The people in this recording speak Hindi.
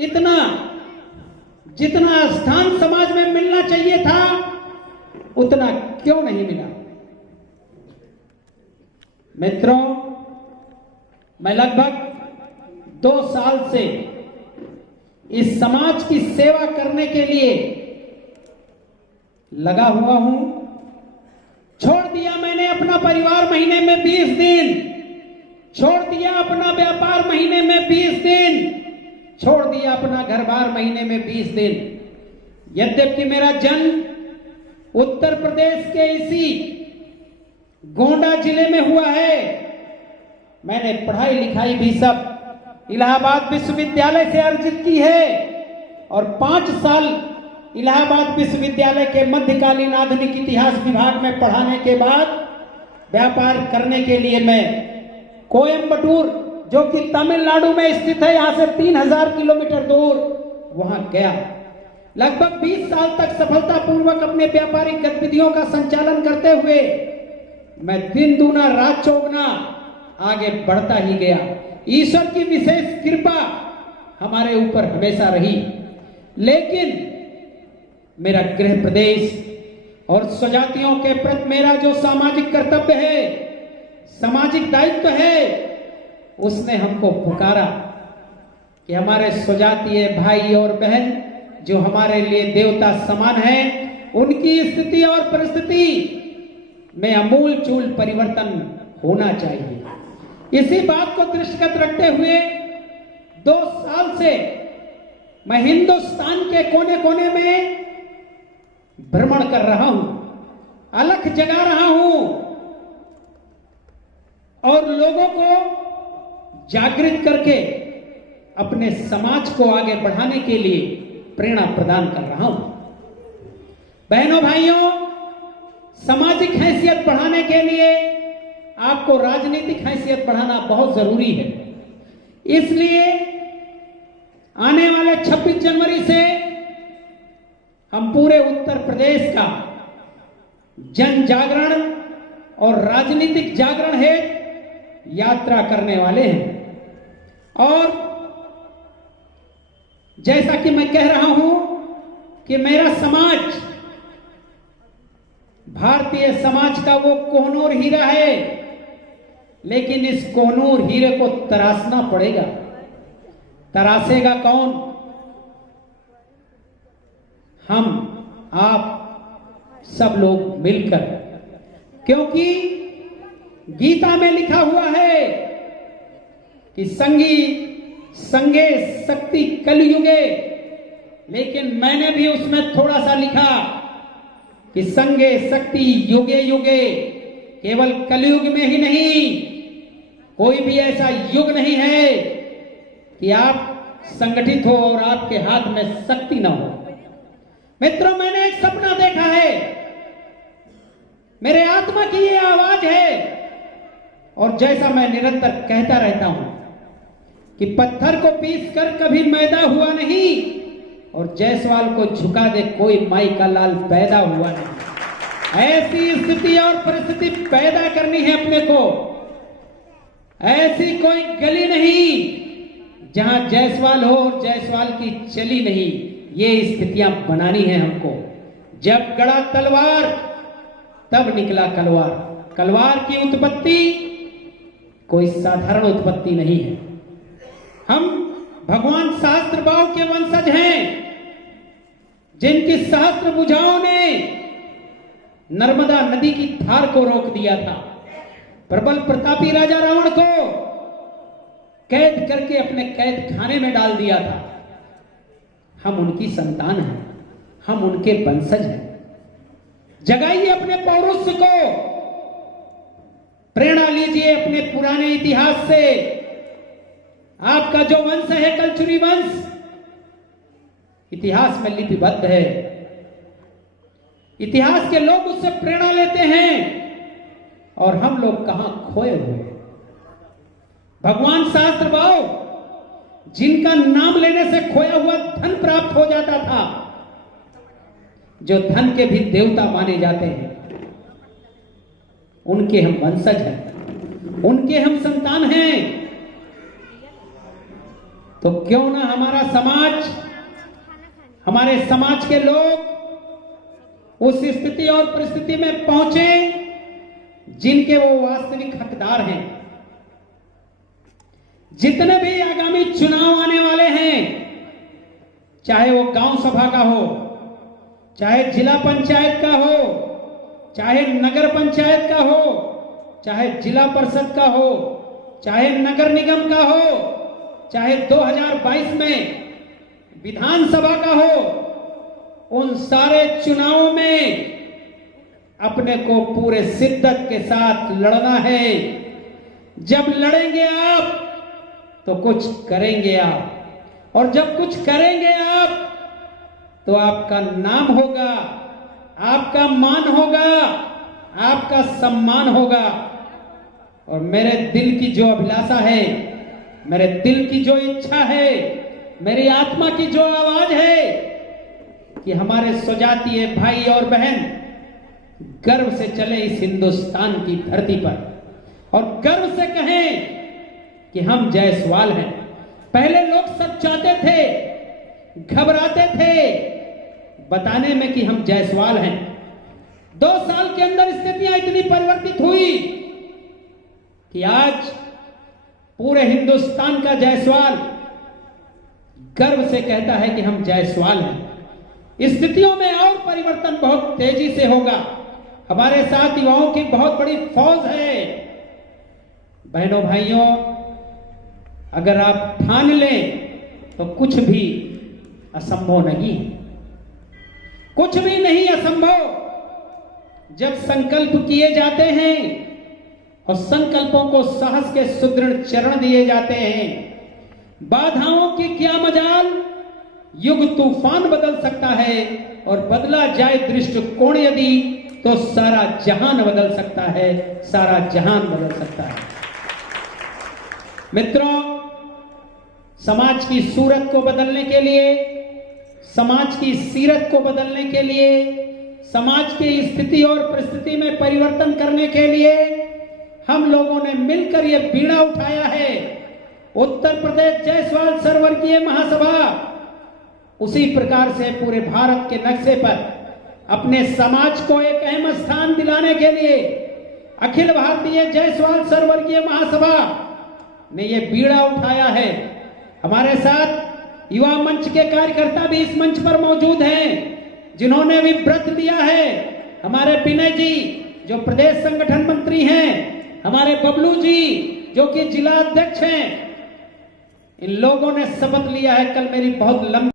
इतना जितना स्थान समाज में मिलना चाहिए था उतना क्यों नहीं मिला? मित्रों, मैं लगभग 2 साल से इस समाज की सेवा करने के लिए लगा हुआ हूं। छोड़ दिया मैंने अपना परिवार महीने में 20 दिन, छोड़ दिया अपना व्यापार महीने में 20 दिन, छोड़ दिया अपना घर बार महीने में 20 दिन। यद्यपि मेरा जन्म उत्तर प्रदेश के इसी गोंडा जिले में हुआ है, मैंने पढ़ाई लिखाई भी सब इलाहाबाद विश्वविद्यालय से अर्जित की है और 5 साल इलाहाबाद विश्वविद्यालय के मध्यकालीन आधुनिक इतिहास विभाग में पढ़ाने के बाद व्यापार करने के लिए मैं कोयम्बटूर, जो कि तमिलनाडु में स्थित है, यहां से 3000 किलोमीटर दूर, वहां गया। लगभग 20 साल तक सफलतापूर्वक अपने व्यापारिक गतिविधियों का संचालन करते हुए मैं दिन दूना रात चौगुना आगे बढ़ता ही गया। ईश्वर की विशेष कृपा हमारे ऊपर हमेशा रही, लेकिन मेरा गृह प्रदेश और स्वजातियों के प्रति मेरा जो सामाजिक कर्तव्य है, सामाजिक दायित्व है, उसने हमको पुकारा कि हमारे स्वजातीय भाई और बहन जो हमारे लिए देवता समान हैं, उनकी स्थिति और परिस्थिति में आमूल चूल परिवर्तन होना चाहिए। इसी बात को दृष्टिगत रखते हुए 2 साल से मैं हिंदुस्तान के कोने कोने में भ्रमण कर रहा हूं, अलख जगा रहा हूं और लोगों को जागृत करके अपने समाज को आगे बढ़ाने के लिए प्रेरणा प्रदान कर रहा हूं। बहनों भाइयों, सामाजिक हैसियत बढ़ाने के लिए आपको राजनीतिक हैसियत बढ़ाना बहुत जरूरी है। इसलिए आने वाले 26 जनवरी से हम पूरे उत्तर प्रदेश का जन जागरण और राजनीतिक जागरण हेतु यात्रा करने वाले हैं। और जैसा कि मैं कह रहा हूं कि मेरा समाज भारतीय समाज का वो कोहनूर हीरा है, लेकिन इस कोहनूर हीरे को तराशना पड़ेगा। तराशेगा कौन? हम, आप सब लोग मिलकर, क्योंकि गीता में लिखा हुआ है कि संगे शक्ति कलयुगे, लेकिन मैंने भी उसमें थोड़ा सा लिखा कि संगे शक्ति युगे युगे। केवल कलयुग में ही नहीं, कोई भी ऐसा युग नहीं है कि आप संगठित हो और आपके हाथ में शक्ति ना हो। मित्रों, मैंने एक सपना देखा है, मेरे आत्मा की ये आवाज है, और जैसा मैं निरंतर कहता रहता हूं कि पत्थर को पीस कर कभी मैदा हुआ नहीं और जायसवाल को झुका दे कोई माई का लाल पैदा हुआ नहीं। ऐसी स्थिति और परिस्थिति पैदा करनी है अपने को। ऐसी कोई गली नहीं जहां जायसवाल हो और जायसवाल की चली नहीं, ये स्थितियां बनानी है हमको। जब गड़ा तलवार तब निकला कलवार। कलवार की उत्पत्ति कोई साधारण उत्पत्ति नहीं है। हम भगवान शास्त्र बाव के वंशज हैं, जिनकी सहस्त्र भुजाओं ने नर्मदा नदी की धार को रोक दिया था। प्रबल प्रतापी राजा रावण को कैद करके अपने कैद खाने में डाल दिया था। हम उनकी संतान हैं, हम उनके वंशज हैं। जगाइए अपने पौरुष को, प्रेरणा लीजिए अपने पुराने इतिहास से। आपका जो वंश है कलचुरी वंश, इतिहास में लिपिबद्ध है। इतिहास के लोग उससे प्रेरणा लेते हैं और हम लोग कहां खोए हुए। भगवान शास्त्र भाव, जिनका नाम लेने से खोया हुआ धन प्राप्त हो जाता था, जो धन के भी देवता माने जाते हैं, उनके हम वंशज हैं, उनके हम संतान हैं। तो क्यों ना हमारा समाज, हमारे समाज के लोग उस स्थिति और परिस्थिति में पहुंचे जिनके वो वास्तविक हकदार हैं। जितने भी आगामी चुनाव आने वाले हैं, चाहे वो गांव सभा का हो, चाहे जिला पंचायत का हो, चाहे नगर पंचायत का हो, चाहे जिला परिषद का हो, चाहे नगर निगम का हो, चाहे 2022 में विधानसभा का हो, उन सारे चुनावों में अपने को पूरे शिद्दत के साथ लड़ना है। जब लड़ेंगे आप तो कुछ करेंगे आप, और जब कुछ करेंगे आप तो आपका नाम होगा, आपका मान होगा, आपका सम्मान होगा। और मेरे दिल की जो अभिलाषा है, मेरे दिल की जो इच्छा है, मेरी आत्मा की जो आवाज है कि हमारे स्वजातीय भाई और बहन गर्व से चले इस हिंदुस्तान की धरती पर और गर्व से कहें कि हम जायसवाल हैं। पहले लोग सब चाहते थे, घबराते थे बताने में कि हम जायसवाल हैं। 2 साल के अंदर स्थितियां इतनी परिवर्तित हुई कि आज पूरे हिंदुस्तान का जायसवाल गर्व से कहता है कि हम जायसवाल हैं। स्थितियों में और परिवर्तन बहुत तेजी से होगा। हमारे साथ युवाओं की बहुत बड़ी फौज है। बहनों भाइयों, अगर आप ठान लें तो कुछ भी असंभव नहीं, कुछ भी नहीं असंभव। जब संकल्प किए जाते हैं और संकल्पों को साहस के सुदृढ़ चरण दिए जाते हैं, बाधाओं की क्या मजाल, युग तूफान बदल सकता है और बदला जाए दृष्टिकोण यदि तो सारा जहान बदल सकता है, सारा जहान बदल सकता है। मित्रों, समाज की सूरत को बदलने के लिए, समाज की सीरत को बदलने के लिए, समाज की स्थिति और परिस्थिति में परिवर्तन करने के लिए हम लोगों ने मिलकर यह बीड़ा उठाया है। उत्तर प्रदेश जायसवाल सर्ववर्गीय महासभा उसी प्रकार से पूरे भारत के नक्शे पर अपने समाज को एक अहम स्थान दिलाने के लिए अखिल भारतीय जायसवाल सर्ववर्गीय महासभा ने यह बीड़ा उठाया है। हमारे साथ युवा मंच के कार्यकर्ता भी इस मंच पर मौजूद हैं, जिन्होंने भी व्रत लिया है। हमारे विनय जी जो प्रदेश संगठन मंत्री हैं, हमारे बबलू जी जो कि जिला अध्यक्ष हैं, इन लोगों ने शपथ लिया है। कल मेरी बहुत लंबी